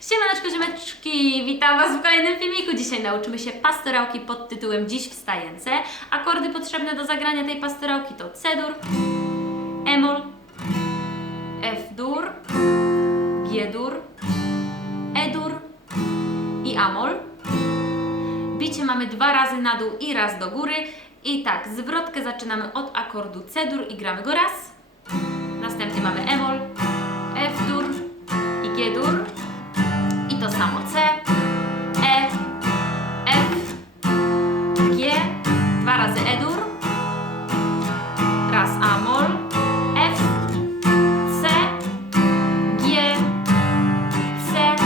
Siemaneczko, ziomeczki! Witam Was w kolejnym filmiku. Dzisiaj nauczymy się pastorałki pod tytułem Dziś wstające. Akordy potrzebne do zagrania tej pastorałki to C-dur, E-moll, F-dur, G-dur, E-dur i A-moll. Bicie mamy dwa razy na dół i raz do góry. I tak, zwrotkę zaczynamy od akordu C-dur i gramy go raz. Następnie mamy E-moll, raz A-moll, F, C, G, C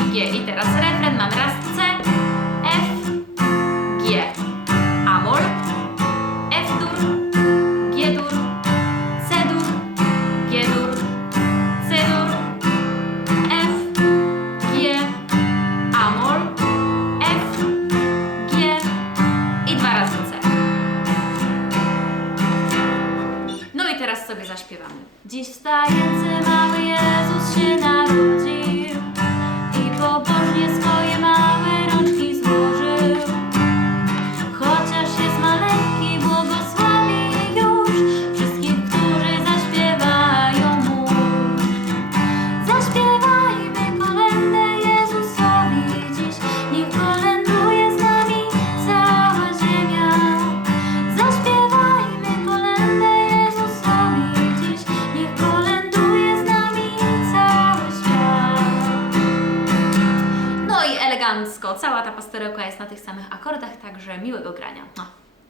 i G. I teraz refren mamy raz C, teraz sobie zaśpiewamy. Dziś wstający mały Jezus się elegancko, cała ta pasterełka jest na tych samych akordach, także miłego grania.